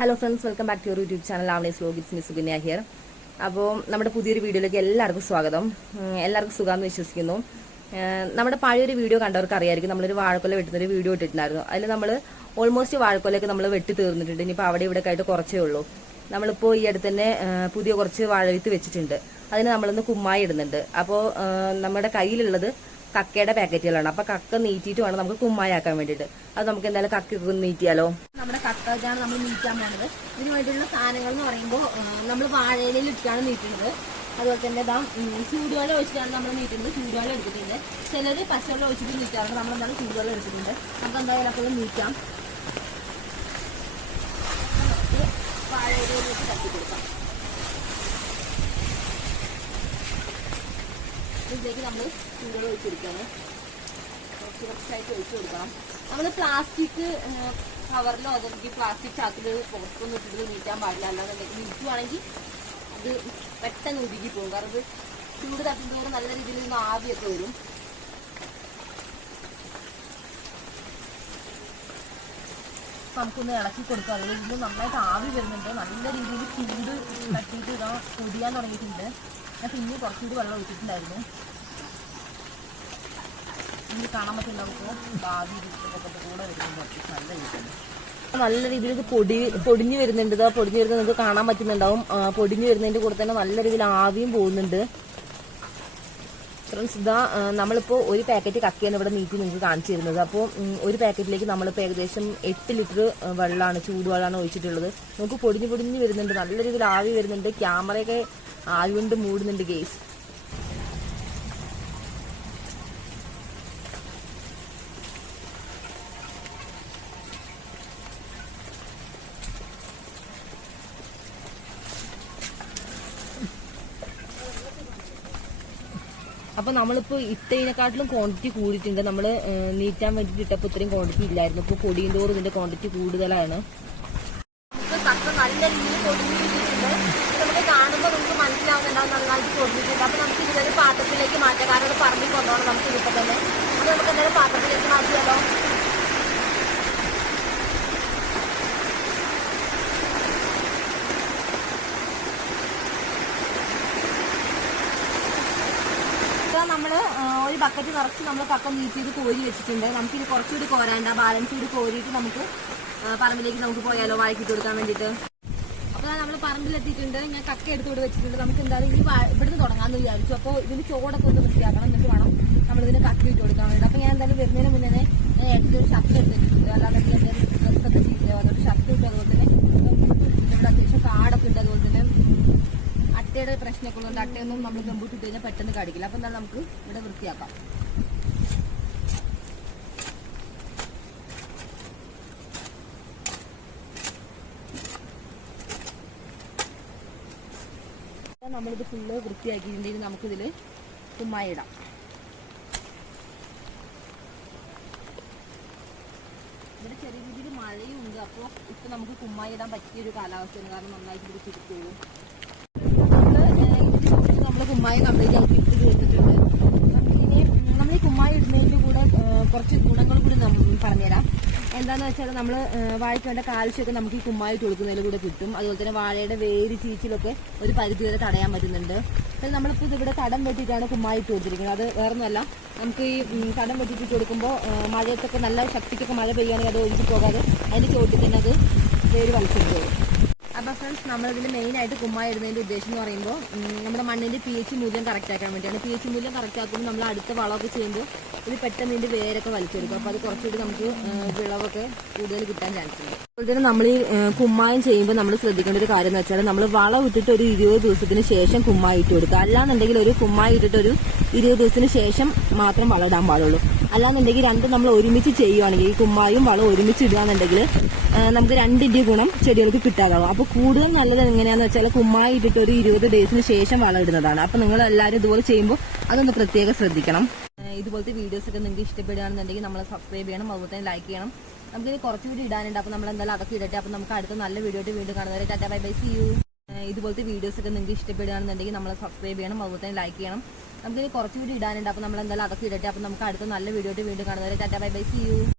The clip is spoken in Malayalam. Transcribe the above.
Hello friends, welcome back to your YouTube channel Avani's vlog. It's me Sukanya here. അപ്പോൾ നമ്മുടെ പുതിയൊരു വീഡിയോയിലേക്ക് എല്ലാവർക്കും സ്വാഗതം. എല്ലാവർക്കും സുഖമെന്ന് വിശ്വസിക്കുന്നു. നമ്മുടെ പഴയൊരു വീഡിയോ കണ്ടവർക്ക് അറിയായിരിക്കും, നമ്മളൊരു വാഴക്കൊല വെട്ടുന്നൊരു വീഡിയോ ഇട്ടിട്ടുണ്ടായിരുന്നു. അതിൽ നമ്മൾ ഓൾമോസ്റ്റ് വാഴക്കൊലയൊക്കെ നമ്മൾ വെട്ടി തീർന്നിട്ടുണ്ട്. ഇനിയിപ്പോൾ അവിടെ ഇവിടെ ആയിട്ട് കുറച്ചേ ഉള്ളൂ. നമ്മളിപ്പോൾ ഈ അടുത്ത് തന്നെ പുതിയ കുറച്ച് വാഴവിത്ത് വെച്ചിട്ടുണ്ട്. അതിന് നമ്മളൊന്ന് കുമ്മായി ഇടുന്നുണ്ട്. അപ്പോൾ നമ്മുടെ കയ്യിലുള്ളത് കക്കയുടെ പാക്കറ്റുകളാണ്. അപ്പൊ കക്ക നീറ്റിയിട്ട് വേണം നമുക്ക് കുമ്മായാക്കാൻ വേണ്ടിയിട്ട്. അത് നമുക്ക് എന്തായാലും കക്കൊക്കെ നീറ്റിയാലോ. നമ്മുടെ കക്കയാണ് നമ്മൾ നീറ്റാൻ പോകുന്നത്. ഇതിന് വേണ്ടിയിട്ടുള്ള സാധനങ്ങൾ എന്ന് പറയുമ്പോൾ നമ്മൾ വാഴയിലയിൽ ഇട്ടാണ് നീട്ടുന്നത്. അതുപോലെ തന്നെ ഇതാ ചൂടുവെള്ളം ഒഴിച്ചിട്ടാണ് നമ്മൾ നീട്ടുന്നത്. ചൂടുവെള്ളം എടുത്തിട്ടുണ്ട്. ചിലർ പച്ചവെള്ളം ഒഴിച്ചിട്ട് നീറ്റാറുണ്ട്. നമ്മളെന്തായാലും ചൂടുവെള്ളം എടുത്തിട്ടുണ്ട്. നമുക്ക് എന്തായാലും അപ്പോൾ നീക്കാം. വാഴയിലയിൽ വെച്ച് തട്ടി കൊടുക്കാം. ഇതിലേക്ക് നമ്മൾ ചൂടുവെള്ളം ഒഴിച്ച് കൊടുക്കുകയാണ്. കുറച്ചായിട്ട് ഒഴിച്ചു കൊടുക്കണം. നമ്മൾ പ്ലാസ്റ്റിക് കവറിലോ അല്ലെങ്കിൽ പ്ലാസ്റ്റിക് ചാക്കിൽ പുറത്തൊന്നും ഇട്ടിട്ട് നീറ്റാൻ പാടില്ല. അല്ലാന്നുണ്ടെങ്കിൽ നീറ്റുവാണെങ്കിൽ അത് പെട്ടെന്ന് ഉരുകി പോകും. കാരണം അത് ചൂട് തട്ടുന്നതോടെ നല്ല രീതിയിൽ നിന്ന് ആവിയൊക്കെ വരും. നമുക്കൊന്ന് ഇളക്കി കൊടുക്കാം. അതിൽ ഇതിൽ നന്നായിട്ട് ആവി വരുന്നുണ്ട്. നല്ല രീതിയിൽ ചൂട് തട്ടിയിട്ട് ഇതാ പൊടിയാൻ തുടങ്ങിയിട്ടുണ്ട്. ഞാൻ പിന്നെ കുറച്ചുകൂടി വെള്ളം ഒഴിച്ചിട്ടുണ്ടായിരുന്നു. നമുക്ക് കാണാൻ പറ്റില്ല. നമുക്ക് ആവി കൂടെ വരുന്നുണ്ട്. നല്ല രീതിയിൽ നല്ല രീതിയിൽ ഇത് പൊടിഞ്ഞു വരുന്നുണ്ട്. ഇതാ പൊടിഞ്ഞു വരുന്നത് നിങ്ങൾക്ക് കാണാൻ പറ്റുന്നുണ്ടാവും. പൊടിഞ്ഞു വരുന്നതിന്റെ കൂടെ തന്നെ നല്ല രീതിയിൽ ആവിയും പോകുന്നുണ്ട്. ഫ്രണ്ട്സ്, ഇതാ നമ്മളിപ്പോൾ ഒരു പാക്കറ്റ് കക്കയാണ് ഇവിടെ നീട്ടി നിങ്ങൾക്ക് കാണിച്ചു തരുന്നത്. അപ്പോൾ ഒരു പാക്കറ്റിലേക്ക് നമ്മളിപ്പോൾ ഏകദേശം 8 ലിറ്റർ വെള്ളമാണ്, ചൂടുവെള്ളമാണ് ഒഴിച്ചിട്ടുള്ളത്. നമുക്ക് പൊടിഞ്ഞു വരുന്നുണ്ട്. നല്ല രീതിയിൽ ആവി വരുന്നുണ്ട്. ക്യാമറയൊക്കെ ആവി കൊണ്ട് മൂടുന്നുണ്ട് ഗേസ്. അപ്പൊ നമ്മളിപ്പോൾ ഇട്ടതിനെക്കാട്ടിലും ക്വാണ്ടിറ്റി കൂടിയിട്ടുണ്ട്. നമ്മൾ നീറ്റാൻ വേണ്ടിയിട്ട് ഇട്ടപ്പോൾ ഇത്രയും ക്വാണ്ടിറ്റി ഇല്ലായിരുന്നു. ഇപ്പോൾ പൊടിയും തോറും ഇതിന്റെ ക്വാണ്ടിറ്റി കൂടുതലാണ്. നമുക്ക് കക്ക നല്ല രീതിയിൽ പൊടിഞ്ഞിട്ടുണ്ട്. നമുക്ക് കാണുമ്പോൾ നമുക്ക് മനസ്സിലാവുന്നുണ്ടാവും നന്നായിട്ട് പൊടിഞ്ഞിട്ടുണ്ട്. അപ്പൊ നമുക്ക് ഇതൊരു പാത്രത്തിലേക്ക് മാറ്റാം. കാരണം പറമ്പിൽ കൊണ്ടുപോകണം നമുക്ക് ഇതിപ്പോൾ തന്നെ. അത് നമുക്ക് എന്തായാലും പാത്രത്തിലേക്ക് മാറ്റിയാലോ. നമ്മൾ ഒരു ബക്കറ്റ് നിറച്ച് നമ്മൾ കക്ക നീറ്റിയത് കോരി വെച്ചിട്ടുണ്ട്. നമുക്കിത് കുറച്ചുകൂടി കോരാണ്ട് ബാലൻസ് കൂടി കോരിയിട്ട് നമുക്ക് പറമ്പിലേക്ക് നമുക്ക് പോയാലോ വാഴക്കിട്ട് കൊടുക്കാൻ വേണ്ടിയിട്ട്. അപ്പോൾ നമ്മൾ പറമ്പിലെത്തിയിട്ടുണ്ട്. ഞാൻ കക്ക എടുത്തുകൊണ്ട് വെച്ചിട്ടുണ്ട്. നമുക്ക് എന്തായാലും ഈ ഇവിടുന്ന് തുടങ്ങാമെന്ന് വിചാരിച്ചു. അപ്പോൾ ഇതിന് ചോടൊക്കെ ഒന്ന് വൃത്തിയാക്കണം. എന്നിട്ട് വേണം നമ്മളിതിന് കക്ക ഇട്ട് കൊടുക്കാൻ വേണ്ടി. അപ്പോൾ ഞാൻ എന്തായാലും വരുന്നതിന് മുന്നേ ഏട്ടൊരു ഷർട്ട് എടുത്തിട്ടുണ്ട്. അല്ലാതെ ഡ്രസ്സൊക്കെ ചെയ്ത് അതൊരു ഷർട്ട് ഇട്ട്, അതുപോലെ തന്നെ ഇവിടെ അത്യാവശ്യം കാടൊക്കെ ഉണ്ട്. അതുപോലെ തന്നെ അട്ടയുടെ പ്രശ്നമൊക്കെ ഉള്ളതുകൊണ്ട് അട്ടയൊന്നും നമ്മൾ കമ്പ്യൂട്ടർ ഇട്ട് കഴിഞ്ഞാൽ പെട്ടെന്ന് കടിക്കില്ല. അപ്പം എന്തായാലും നമുക്ക് ഇവിടെ വൃത്തിയാക്കാം. നമ്മളിത് ഫുള്ള് വൃത്തിയാക്കിയിട്ടുണ്ടെങ്കിൽ നമുക്കിതിൽ കുമ്മായി ഇടാം. ഇവിടെ ചെറിയ രീതിയിൽ മഴയും ഉണ്ട്. അപ്പോൾ ഇപ്പം നമുക്ക് കുമ്മായി ഇടാൻ പറ്റിയൊരു കാലാവസ്ഥയാണ്. കാരണം നന്നായിട്ട് ഇത് ചുരുക്കുകയും നമ്മൾ കുമ്മായി കംപ്ലീറ്റ് ആക്കി ഇട്ട് തീർത്തിട്ടുണ്ട്. നമുക്കിനി നമ്മൾ ഈ കുമ്മായി ഇടുന്നതിൻ്റെ കൂടെ കുറച്ച് ഗുണങ്ങൾ കൂടി പറഞ്ഞുതരാം. എന്താണെന്ന് വെച്ചാൽ നമ്മൾ വാഴയ്ക്ക് വേണ്ട കാൽസ്യമൊക്കെ നമുക്ക് ഈ കുമ്മായി ഇട്ട് കൊടുക്കുന്നതിൽ കൂടെ കിട്ടും. അതുപോലെ തന്നെ വാഴയുടെ വേര് ചീച്ചിലൊക്കെ ഒരു പരിധി വരെ തടയാൻ പറ്റുന്നുണ്ട്. അത് നമ്മളിപ്പോൾ ഇവിടെ തടം വെട്ടിയിട്ടാണ് കുമ്മായി ഇട്ട് കൊടുത്തിരിക്കുന്നത്. അത് വേറൊന്നുമല്ല, നമുക്ക് ഈ തടം വെട്ടിയിട്ട് കൊടുക്കുമ്പോൾ മഴയത്തൊക്കെ നല്ല ശക്തിക്കൊക്കെ മഴ പെയ്യുകയാണെങ്കിൽ അത് ഒഴുകി പോകാതെ അതിൻ്റെ ചോട്ടിൽ തന്നെ അത് വേര് വലിച്ചെടുക്കും. അപ്പോൾ ഫ്രണ്ട്സ്, നമ്മളിതിൽ മെയിനായിട്ട് കുമ്മായി ഇടുന്നതിൻ്റെ ഉദ്ദേശം എന്ന് പറയുമ്പോൾ നമ്മുടെ മണ്ണിൻ്റെ pH മൂല്യം കറക്റ്റ് ആക്കാൻ വേണ്ടിയാണ്. pH മൂല്യം കറക്റ്റ് ആക്കുമ്പോൾ നമ്മൾ അടുത്ത വളമൊക്കെ ചെയ്യുമ്പോൾ ഇത് പെട്ടെന്ന് ഇതിൻ്റെ വേരൊക്കെ വലിച്ചെടുക്കും. അപ്പോൾ അത് കുറച്ചുകൂടി നമുക്ക് വിളവൊക്കെ കൂടുതൽ കിട്ടാൻ ചാൻസ് ഉണ്ട്. അതുപോലെ തന്നെ നമ്മൾ ഈ കുമ്മായം ചെയ്യുമ്പോൾ നമ്മൾ ശ്രദ്ധിക്കേണ്ട ഒരു കാര്യം എന്ന് വെച്ചാൽ നമ്മൾ വളം ഇട്ടിട്ട് ഒരു 20 ദിവസത്തിന് ശേഷം കുമ്മായി ഇട്ട് കൊടുക്കുക. അല്ലാന്നുണ്ടെങ്കിൽ ഒരു കുമ്മായി ഇട്ടിട്ട് ഒരു 20 ദിവസത്തിന് ശേഷം മാത്രം വളം ഇടാൻ പാടുള്ളൂ. അല്ലാന്നുണ്ടെങ്കിൽ രണ്ടും നമ്മൾ ഒരുമിച്ച് ചെയ്യുകയാണെങ്കിൽ ഈ കുമ്മായും വളം ഒരുമിച്ച് ഇടുകയാണെന്നുണ്ടെങ്കിൽ നമുക്ക് രണ്ടിൻ്റെ ഗുണം ചെടികൾക്ക് കിട്ടാതാവും. അപ്പോൾ കൂടുതൽ നല്ലത് എങ്ങനെയാണെന്ന് വെച്ചാൽ കുമ്മായി ഇട്ടിട്ട് ഒരു 20 ഡേയ്സിന് ശേഷം വളം ഇടുന്നതാണ്. അപ്പോൾ നിങ്ങൾ എല്ലാവരും ഇതുപോലെ ചെയ്യുമ്പോൾ അതൊന്ന് പ്രത്യേകം ശ്രദ്ധിക്കണം. ഇതുപോലത്തെ വീഡിയോസൊക്കെ നിങ്ങൾക്ക് ഇഷ്ടപ്പെടുകയാണെന്നുണ്ടെങ്കിൽ നമ്മൾ സബ്സ്ക്രൈബ് ചെയ്യണം. അതുപോലെ തന്നെ ലൈക്ക് ചെയ്യണം. നമുക്കിത് കുറച്ചുകൂടി ഇടാനുണ്ട്. അപ്പോൾ നമ്മൾ എന്തായാലും അതൊക്കെ ഇടട്ടെ. അപ്പോൾ നമുക്ക് അടുത്ത നല്ല വീഡിയോ ആയിട്ട് വീണ്ടും കാണുന്നവരെ tata bye bye, see you. ഇതുപോലത്തെ വീഡിയോസൊക്കെ നിങ്ങൾക്ക് ഇഷ്ടപ്പെടുകയാണെന്നുണ്ടെങ്കിൽ നമ്മൾ സബ്സ്ക്രൈബ് ചെയ്യണം. അതുപോലെ തന്നെ ലൈക്ക് ചെയ്യണം. നമുക്കിത് കുറച്ചുകൂടി ഇടാനുണ്ട്. അപ്പോൾ നമ്മൾ എന്തായാലും അതൊക്കെ ഇടട്ടെ. അപ്പോൾ നമുക്ക് അടുത്ത നല്ല വീഡിയോ ആയിട്ട് വീണ്ടും കാണുന്നവരെ tata bye bye, see U.